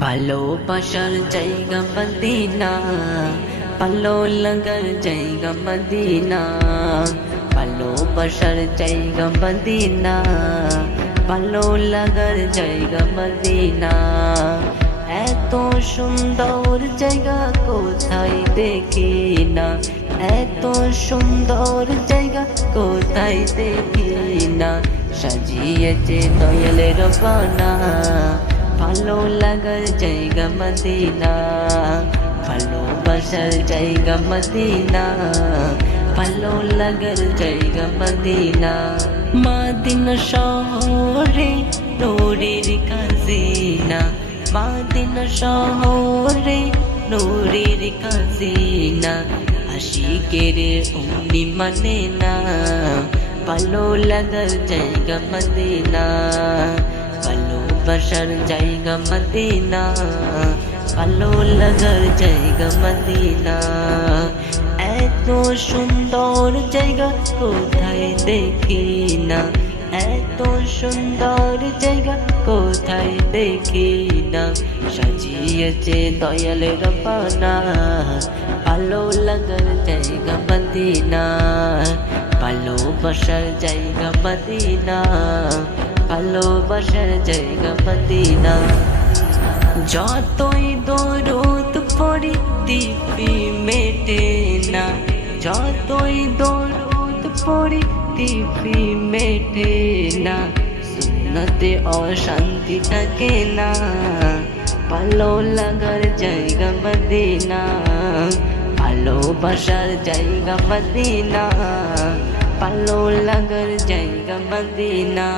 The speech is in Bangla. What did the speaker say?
ভালোবাসার জায়গা মদিনা, ভালো লাগার জায়গা মদিনা। ভালোবাসার জায়গা মদিনা, ভালো লাগার জায়গা মদিনা। এত সুন্দর জায়গা কোথায় দেখি না, এত সুন্দর জায়গা কোথায় দেখি না। সাজিয়েছে দয়ালের বানা, ভালো লাগার জায়গা মদিনা। ভালোবাসার জায়গা মদিনা, ভালো লাগার জায়গা মদিনা। মদিনা শহরে নূরের খাজিনা, মদিনা শহরে নূরের খাজিনা। আশিকের উম্মি মানে না, ভালো লাগার জায়গা মদিনা। ভালোবাসার জায়গা মদিনা, ভালো লাগার জায়গা মদিনা। এত সুন্দর জায়গা কোথায় দেখি না, এত সুন্দর জায়গা কোথায় দেখি না। সাজিয়েছে দয়ালের বানা, ভালো লাগার জায়গা মদিনা। ভালোবাসার জায়গা মদিনা, ভালোবাসার জায়গা মদিনা। যতই দরুদ পড়ি দিব্যি মেটে না, যতই দরুদ পড়ি দিব্যি মেটে না। সুন্নতে অশান্তি থাকে না, ভালো লাগার জায়গা মদিনা। ভালোবাসার জায়গা মদিনা, ভালো লাগার জায়গা মদিনা।